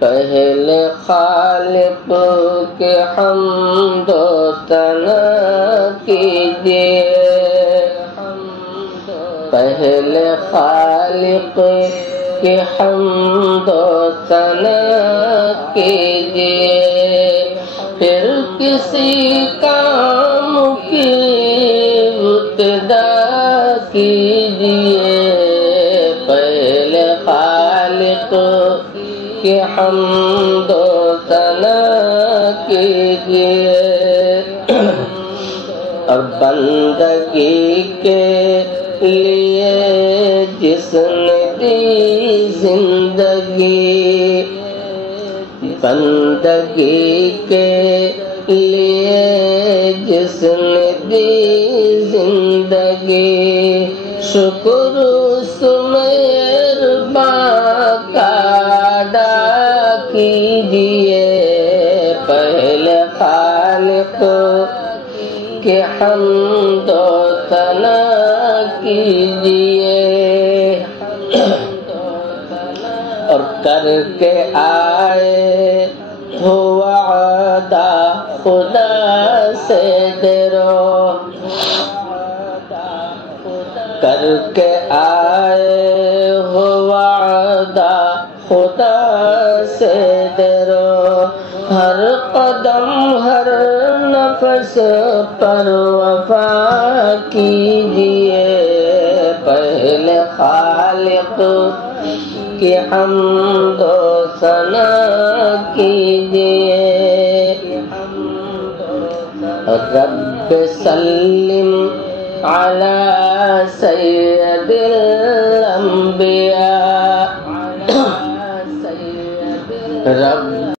پہلے خالق کے حمد و ثنا کیجیے، پہلے خالق کے حمد و ثنا کیجیے، پھر کسی کام کی ابتدا کیجیے، پہلے خالق کہ حمد و ثنا کیجیے، اور بندگی کے لیے جس نے دی زندگی، بندگی کے لیے جس نے دی زندگی، شکر اس مہربان کا ادا کیجیے، پہلے خالق کے حمد و ثنا کیجیے، اور کر کے آئے ہو وعدہ خدا سے ڈرو، کر کے آئے ہو وعدہ خدا سے ڈرو، ہر قدم ہر نفس پر وفا کیجیے، پہلے خالق کی حمد و ثنا کیجیے، رب سلم علی سید الانبیاء، رب